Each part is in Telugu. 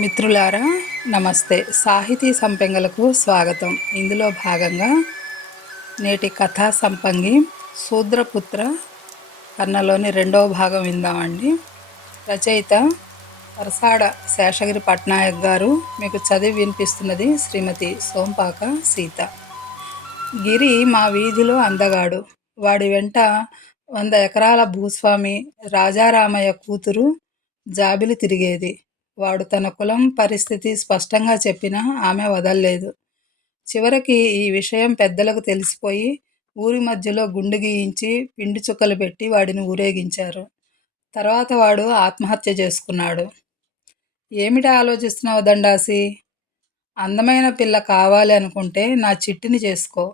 మిత్రులారా నమస్తే. సాహితీ సంపెంగలకు స్వాగతం. ఇందులో భాగంగా నేటి కథా సంపంగి శూద్రపుత్ర కన్నలోని రెండవ భాగం విందామండి. రచయిత వరసాడ శేషగిరి పట్నాయక్ గారు మీకు చదివి వినిపిస్తున్నది శ్రీమతి సోంపాక సీత. గిరి మా వీధిలో అందగాడు. వాడి వెంట వంద ఎకరాల భూస్వామి రాజారామయ్య కూతురు జాబిలి తిరిగేది. వాడు తన కులం పరిస్థితి స్పష్టంగా చెప్పినా ఆమె వదల్లేదు. చివరికి ఈ విషయం పెద్దలకు తెలిసిపోయి ఊరి మధ్యలో గుండు గీయించి పిండి చుక్కలు పెట్టి వాడిని ఊరేగించారు. తర్వాత వాడు ఆత్మహత్య చేసుకున్నాడు. ఏమిటి ఆలోచిస్తున్నావు దండాసి? అందమైన పిల్ల కావాలి అనుకుంటే నా చిట్టిని చేసుకో.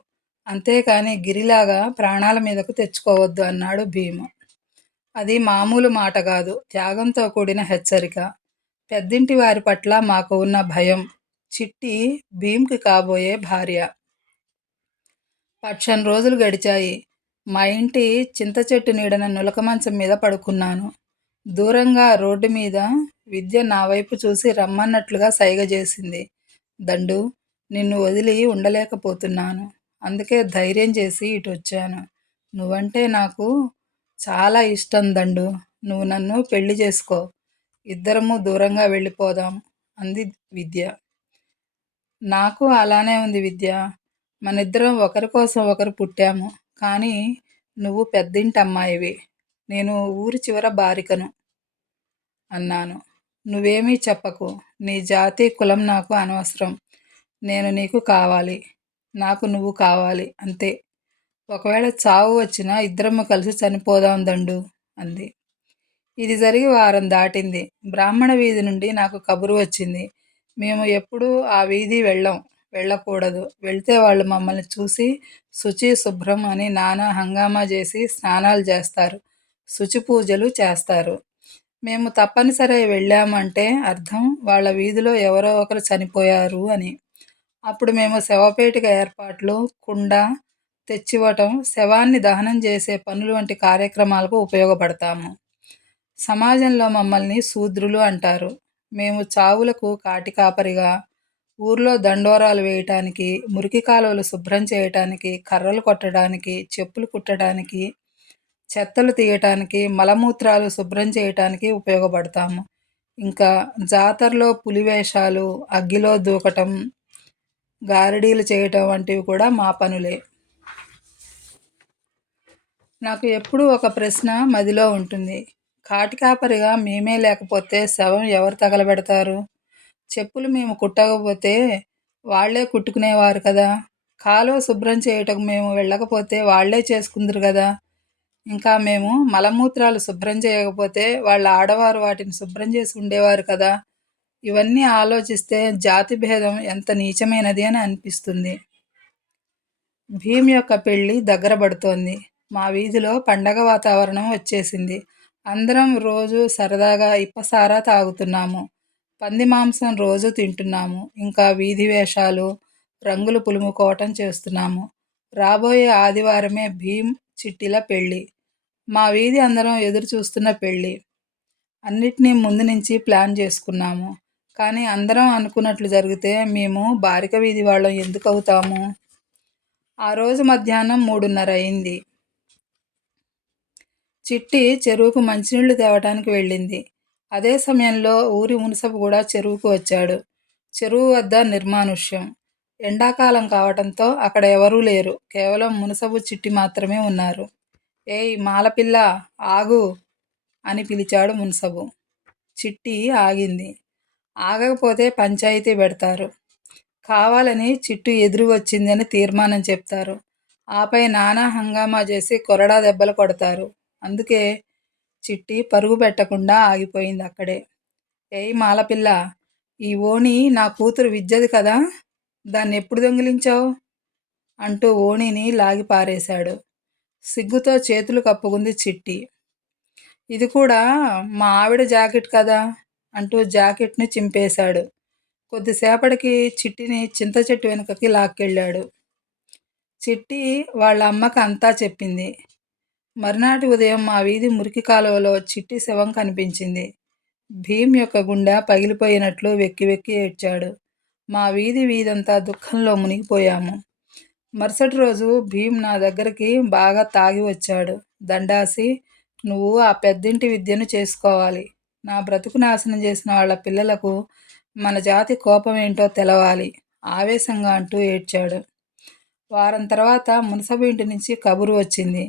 అంతేకాని గిరిలాగా ప్రాణాల మీదకు తెచ్చుకోవద్దు అన్నాడు భీము. అది మామూలు మాట కాదు. త్యాగంతో కూడిన హెచ్చరిక. పెద్దింటి వారి పట్ల మాకు ఉన్న భయం. చిట్టి భీమ్కి కాబోయే భార్య. పక్షం రోజులు గడిచాయి. మా ఇంటి చింత చెట్టు నీడన నులక మంచం మీద పడుకున్నాను. దూరంగా రోడ్డు మీద విద్య నా వైపు చూసి రమ్మన్నట్లుగా సైగ చేసింది. దండు నిన్ను వదిలి ఉండలేకపోతున్నాను. అందుకే ధైర్యం చేసి ఇటు వచ్చాను నువ్వంటే నాకు చాలా ఇష్టం దండు. నువ్వు నన్ను పెళ్ళి చేసుకో. ఇద్దరము దూరంగా వెళ్ళిపోదాం అంది విద్య. నాకు అలానే ఉంది విద్య. మనిద్దరం ఒకరి కోసం ఒకరు పుట్టాము. కానీ నువ్వు పెద్దింటి అమ్మాయివి నేను ఊరి చివర బారికను అన్నాను. నువ్వేమీ చెప్పకు. నీ జాతి కులం నాకు అనవసరం. నేను నీకు కావాలి. నాకు నువ్వు కావాలి. అంతే. ఒకవేళ చావు వచ్చినా ఇద్దరము కలిసి చనిపోదాం దండు అంది. ఇది జరిగి వారం దాటింది. బ్రాహ్మణ వీధి నుండి నాకు కబురు వచ్చింది. మేము ఎప్పుడూ ఆ వీధి వెళ్ళం వెళ్ళకూడదు. వెళ్తే వాళ్ళు మమ్మల్ని చూసి శుచి శుభ్రం అని నానా హంగామా చేసి స్నానాలు చేస్తారు. శుచి పూజలు చేస్తారు. మేము తప్పనిసరి వెళ్ళామంటే అర్థం వాళ్ళ వీధిలో ఎవరో ఒకరు చనిపోయారు అని. అప్పుడు మేము శవపేటిక ఏర్పాట్లు కుండ తెచ్చివ్వటం శవాన్ని దహనం చేసే పనులు వంటి కార్యక్రమాలకు ఉపయోగపడతాము. సమాజంలో మమ్మల్ని శూద్రులు అంటారు. మేము చావులకు కాటికాపరిగా ఊర్లో దండోరాలు వేయటానికి మురికి కాలువలు శుభ్రం చేయటానికి కర్రలు కొట్టడానికి చెప్పులు కుట్టడానికి చెత్తలు తీయటానికి మలమూత్రాలు శుభ్రం చేయటానికి ఉపయోగపడతాము. ఇంకా జాతరలో పులివేషాలు అగ్గిలో దూకటం గారడీలు చేయటం వంటివి కూడా మా పనులే. నాకు ఎప్పుడూ ఒక ప్రశ్న మదిలో ఉంటుంది. కాటికాపరిగా మేమే లేకపోతే శవం ఎవరు తగలబెడతారు? చెప్పులు మేము కుట్టకపోతే వాళ్ళే కుట్టుకునేవారు కదా? కాలువ శుభ్రం చేయటకు మేము వెళ్ళకపోతే వాళ్ళే చేసుకుందరు కదా? ఇంకా మేము మలమూత్రాలు శుభ్రం చేయకపోతే వాళ్ళ ఆడవారు వాటిని శుభ్రం చేసి ఉండేవారు కదా? ఇవన్నీ ఆలోచిస్తే జాతి భేదం ఎంత నీచమైనది అని అనిపిస్తుంది. భీమ్ యొక్క పెళ్ళి దగ్గర పడుతోంది. మా వీధిలో పండగ వాతావరణం వచ్చేసింది. అందరం రోజు సరదాగా ఇప్పసారా తాగుతున్నాము. పంది మాంసం రోజు తింటున్నాము. ఇంకా వీధి వేషాలు రంగులు పులుముకోవటం చేస్తున్నాము. రాబోయే ఆదివారమే భీమ్ చిట్టిల పెళ్ళి. మా వీధి అందరం ఎదురు చూస్తున్న పెళ్ళి. అన్నిటినీ ముందు నుంచి ప్లాన్ చేసుకున్నాము. కానీ అందరం అనుకున్నట్లు జరిగితే మేము బారిక వీధి వాళ్ళం ఎందుకు అవుతాము ఆ రోజు మధ్యాహ్నం మూడున్నర అయింది. చిట్టి చెరువుకు మంచినీళ్ళు తేవటానికి వెళ్ళింది. అదే సమయంలో ఊరి మునసబు కూడా చెరువుకు వచ్చాడు. చెరువు వద్ద నిర్మానుష్యం. ఎండాకాలం కావటంతో అక్కడ ఎవరూ లేరు. కేవలం మునసబు చిట్టి మాత్రమే ఉన్నారు. ఏయ్ మాలపిల్ల ఆగు! అని పిలిచాడు మునసబు. చిట్టి ఆగింది. ఆగకపోతే పంచాయతీ పెడతారు. కావాలని చిట్టు ఎదురు వచ్చిందని తీర్మానం చెప్తారు. ఆపై నానా హంగామా చేసి కొరడా దెబ్బలు కొడతారు. అందుకే చిట్టి పరుగు పెట్టకుండా ఆగిపోయింది అక్కడే. ఏయ్ మాలపిల్ల ఈ ఓణి నా కూతురు విద్యది కదా దాన్ని ఎప్పుడు దొంగిలించావు? అంటూ ఓణిని లాగి పారేశాడు. సిగ్గుతో చేతులు కప్పుకుంది చిట్టి. ఇది కూడా మా ఆవిడ జాకెట్ కదా అంటూ జాకెట్ని చింపేశాడు. కొద్దిసేపటికి చిట్టిని చింత చెట్టు వెనుకకి లాక్కెళ్ళాడు. చిట్టి వాళ్ళ అమ్మకి అంతా చెప్పింది. మర్నాటి ఉదయం మా వీధి మురికి కాలువలో చిట్టి శవం కనిపించింది. భీమ్ యొక్క గుండె పగిలిపోయినట్లు వెక్కి వెక్కి ఏడ్చాడు. మా వీధి వీధంతా దుఃఖంలో మునిగిపోయాము. మరుసటి రోజు భీమ్ నా దగ్గరికి బాగా తాగి వచ్చాడు. దండాసి నువ్వు ఆ పెద్దింటి విద్యను చేసుకోవాలి. నా బ్రతుకు నాశనం చేసిన వాళ్ళ పిల్లలకు మన జాతి కోపం ఏంటో తెలవాలి ఆవేశంగా అంటూ ఏడ్చాడు. వారం తర్వాత మునసబు ఇంటి నుంచి కబురు వచ్చింది.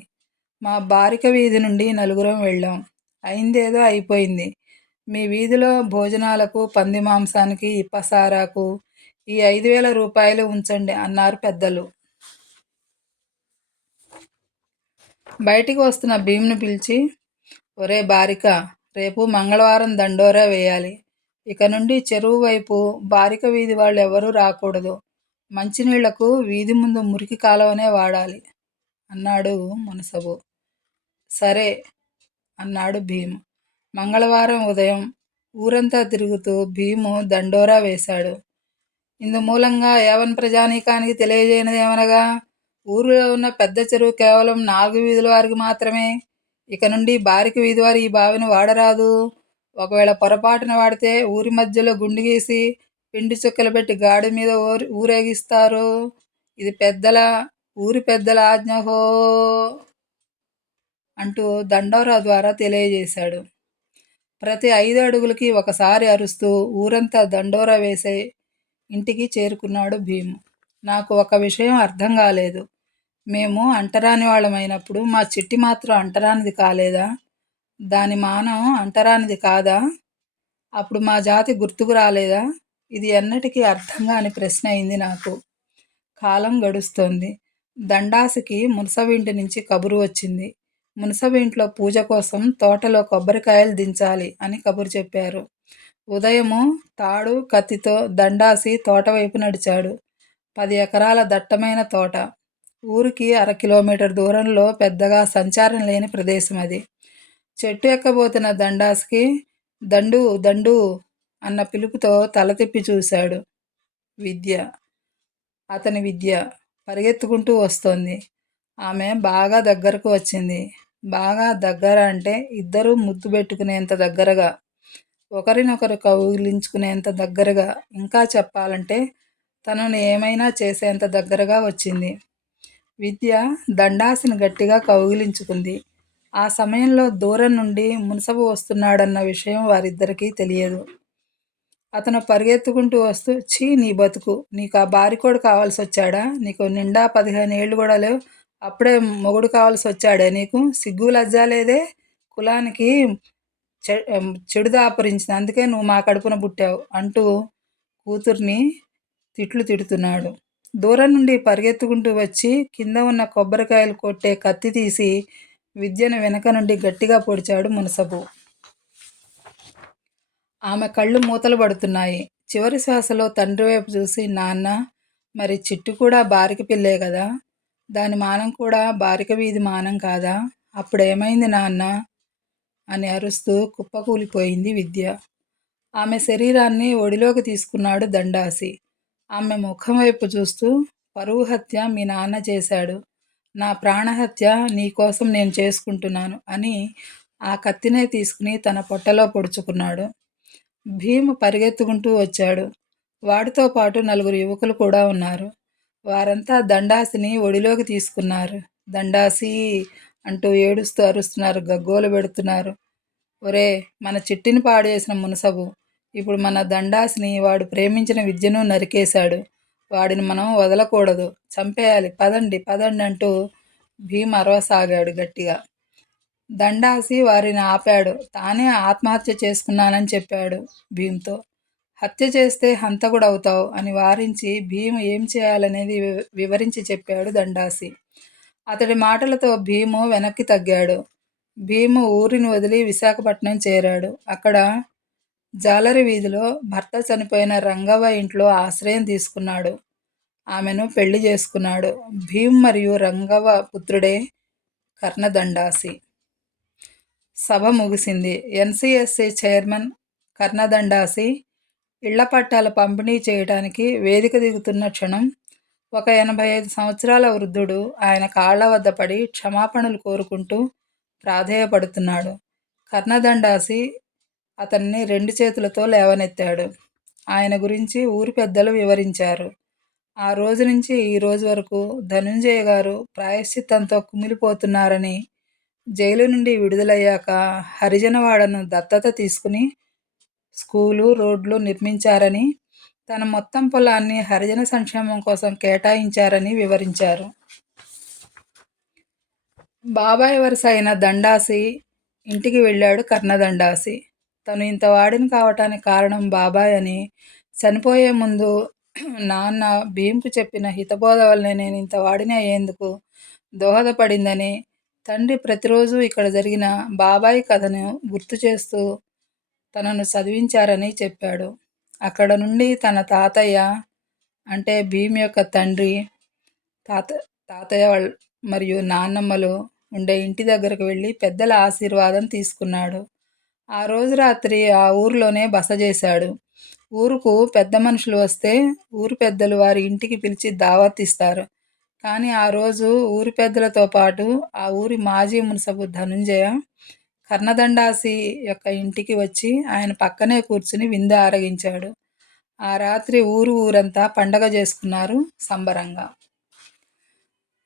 మా బారిక వీధి నుండి నలుగురం వెళ్ళాం. అయిందేదో అయిపోయింది. మీ వీధిలో భోజనాలకు పంది మాంసానికి ఇప్పసారాకు ఈ ఐదు వేల రూపాయలు ఉంచండి అన్నారు పెద్దలు. బయటికి వస్తున్న భీమ్ను పిలిచి ఒరే బారిక రేపు మంగళవారం దండోరా వేయాలి. ఇక నుండి చెరువు వైపు బారిక వీధి వాళ్ళు ఎవరూ రాకూడదు. మంచినీళ్ళకు వీధి ముందు మురికి కాలువనే వాడాలి అన్నాడు మునసబు. సరే అన్నాడు భీము. మంగళవారం ఉదయం ఊరంతా తిరుగుతూ భీము దండోరా వేశాడు. ఇందు మూలంగా ప్రజానీకానికి తెలియజేయనిదేమనగా ఊరిలో ఉన్న పెద్ద చెరువు కేవలం నాలుగు వీధుల వారికి మాత్రమే. ఇక నుండి బారికి వీధి వారు ఈ బావిని వాడరాదు. ఒకవేళ పొరపాటున వాడితే ఊరి మధ్యలో గుండు గీసి పిండి చుక్కలు పెట్టి గాడి మీద ఊరి ఊరేగిస్తారు. ఇది పెద్దల ఊరి పెద్దల ఆజ్ఞహో అంటూ దండోరా ద్వారా తెలియజేశాడు. ప్రతి ఐదు అడుగులకి ఒకసారి అరుస్తూ ఊరంతా దండోరా వేసే ఇంటికి చేరుకున్నాడు భీము. నాకు ఒక విషయం అర్థం కాలేదు. మేము అంటరాని వాళ్ళమైనప్పుడు మా చిట్టి మాత్రం అంటరానిది కాలేదా? దాని మానం అంటరానిది కాదా? అప్పుడు మా జాతి గుర్తుకు రాలేదా? ఇది ఎన్నటికీ అర్థం కాని ప్రశ్న అయింది నాకు. కాలం గడుస్తోంది. దండాసికి మునసవింటి నుంచి కబురు వచ్చింది. మునసబు ఇంట్లో పూజ కోసం తోటలో కొబ్బరికాయలు దించాలి అని కబురు చెప్పారు. ఉదయము తాడు కత్తితో దండాసి తోట వైపు నడిచాడు. పది ఎకరాల దట్టమైన తోట. ఊరికి అర కిలోమీటర్ దూరంలో పెద్దగా సంచారం లేని ప్రదేశం అది. చెట్టు ఎక్కబోతున్న దండాస్కి దండు దండు అన్న పిలుపుతో తల తిప్పి చూశాడు. విద్య. అతని విద్య. పరిగెత్తుకుంటూ వస్తోంది. ఆమె బాగా దగ్గరకు వచ్చింది. బాగా దగ్గర అంటే ఇద్దరూ ముద్దు పెట్టుకునేంత దగ్గరగా ఒకరినొకరు కౌగిలించుకునేంత దగ్గరగా ఇంకా చెప్పాలంటే తనను ఏమైనా చేసేంత దగ్గరగా వచ్చింది. విద్య దండాసిని గట్టిగా కౌగిలించుకుంది. ఆ సమయంలో దూరం నుండి మునసబు వస్తున్నాడన్న విషయం వారిద్దరికీ తెలియదు. అతను పరిగెత్తుకుంటూ వస్తూ ఛీ నీ బతుకు నీకు ఆ బారికోడు కావాల్సి వచ్చాడా నీకు నిండా పదిహేను ఏళ్ళు కూడా లేవు. అప్పుడే మొగుడు కావాల్సి వచ్చాడే. నీకు సిగ్గు లజ్జాలేదే కులానికి చెడు దాపరించింది అందుకే నువ్వు మా కడుపున పుట్టావు అంటూ కూతుర్ని తిట్లు తిడుతున్నాడు. దూరం నుండి పరిగెత్తుకుంటూ వచ్చి కింద ఉన్న కొబ్బరికాయలు కొట్టే కత్తి తీసి విద్యను వెనక నుండి గట్టిగా పొడిచాడు మునసబు. ఆమె కళ్ళు మూతలు పడుతున్నాయి. చివరి శ్వాసలో తండ్రి వైపు చూసి నాన్న మరి చిట్టు కూడా బారికి పిల్లే కదా? దాని మానం కూడా బారిక వీధి మానం కాదా? అప్పుడేమైంది నాన్న? అని అరుస్తూ కుప్పకూలిపోయింది విద్య. ఆమె శరీరాన్ని ఒడిలోకి తీసుకున్నాడు దండాసి. ఆమె ముఖం వైపు చూస్తూ పరువు హత్య మీ నాన్న చేశాడు. నా ప్రాణహత్య నీకోసం నేను చేసుకుంటున్నాను అని ఆ కత్తినే తీసుకుని తన పొట్టలో పొడుచుకున్నాడు. భీము పరిగెత్తుకుంటూ వచ్చాడు. వాడితో పాటు నలుగురు యువకులు కూడా ఉన్నారు. వారంతా దండాసిని ఒడిలోకి తీసుకున్నారు. దండాసి అంటూ ఏడుస్తూ అరుస్తున్నారు గగ్గోలు పెడుతున్నారు. ఒరే మన చిట్టిని పాడు చేసిన మునసబు ఇప్పుడు మన దండాసిని వాడు ప్రేమించిన విద్యను నరికేశాడు. వాడిని మనం వదలకూడదు. చంపేయాలి. పదండి పదండి అంటూ భీమ్ అరవసాగాడు గట్టిగా. దండాసి వారిని ఆపాడు. తానే ఆత్మహత్య చేసుకున్నానని చెప్పాడు భీమ్తో. హత్య చేస్తే హంతకుడవుతావు అని వారించి భీము ఏం చేయాలనేది వివరించి చెప్పాడు దండాసి. అతడి మాటలతో భీము వెనక్కి తగ్గాడు. భీము ఊరిని వదిలి విశాఖపట్నం చేరాడు. అక్కడ జాలరి వీధిలో భర్త చనిపోయిన రంగవ్వ ఇంట్లో ఆశ్రయం తీసుకున్నాడు. ఆమెను పెళ్ళి చేసుకున్నాడు. భీమ్ మరియు రంగవ్వ పుత్రుడే కర్ణదండాసి సభ ముగిసింది. ఎన్సిఎస్సి చైర్మన్ కర్ణదండాసి ఇళ్ళ పట్టాల పంపిణీ చేయడానికి వేదిక దిగుతున్న క్షణం ఒక ఎనభై ఐదు సంవత్సరాల వృద్ధుడు ఆయన కాళ్ళ వద్ద పడి క్షమాపణలు కోరుకుంటూ ప్రాధేయపడుతున్నాడు. కర్ణదండాసి అతన్ని రెండు చేతులతో లేవనెత్తాడు. ఆయన గురించి ఊరి పెద్దలు వివరించారు. ఆ రోజు నుంచి ఈ రోజు వరకు ధనుంజయ గారు ప్రాయశ్చిత్తంతో కుమిలిపోతున్నారని జైలు నుండి విడుదలయ్యాక హరిజనవాడను దత్తత తీసుకుని స్కూలు రోడ్లు నిర్మించారని తన మొత్తం పొలాన్ని హరిజన సంక్షేమం కోసం కేటాయించారని వివరించారు. బాబాయ్ వరుస అయిన దండాసి ఇంటికి వెళ్ళాడు కర్ణదండాసి. తను ఇంత వాడిని కావటానికి కారణం బాబాయ్ అని చనిపోయే ముందు నాన్న భీంకు చెప్పిన హితబోధ వల్లనే నేను ఇంత వాడిని అయ్యేందుకు దోహదపడిందని తండ్రి ప్రతిరోజు ఇక్కడ జరిగిన బాబాయ్ కథను గుర్తు చేస్తూ తనను చదివించారని చెప్పాడు. అక్కడ నుండి తన తాతయ్య అంటే భీమ్ యొక్క తండ్రి తాత తాతయ్య వాళ్ళ మరియు నాన్నమ్మలు ఉండే ఇంటి దగ్గరకు వెళ్ళి పెద్దల ఆశీర్వాదం తీసుకున్నాడు. ఆ రోజు రాత్రి ఆ ఊరిలోనే బస చేశాడు. ఊరుకు పెద్ద మనుషులు వస్తే ఊరి పెద్దలు వారి ఇంటికి పిలిచి దావతిస్తారు కానీ ఆ రోజు ఊరి పెద్దలతో పాటు ఆ ఊరి మాజీ మున్సబు ధనుంజయ కర్ణదండాసి యొక్క ఇంటికి వచ్చి ఆయన పక్కనే కూర్చుని విందు ఆరగించాడు. ఆ రాత్రి ఊరు ఊరంతా పండగ చేసుకున్నారు సంబరంగా.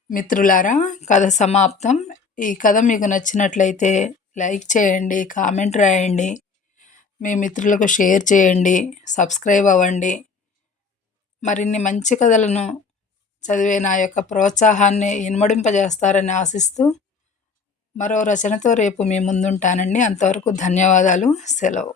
మిత్రులారా కథ సమాప్తం. ఈ కథ మీకు నచ్చినట్లయితే లైక్ చేయండి కామెంట్ రాయండి మీ మిత్రులకు షేర్ చేయండి సబ్స్క్రైబ్ అవ్వండి. మరిన్ని మంచి కథలను చదివే నా యొక్క ప్రోత్సాహాన్ని ఇన్మడింపజేస్తారని ఆశిస్తూ మరో రచనతో రేపు మీ ముందుంటానండి. అంతవరకు ధన్యవాదాలు. సెలవు.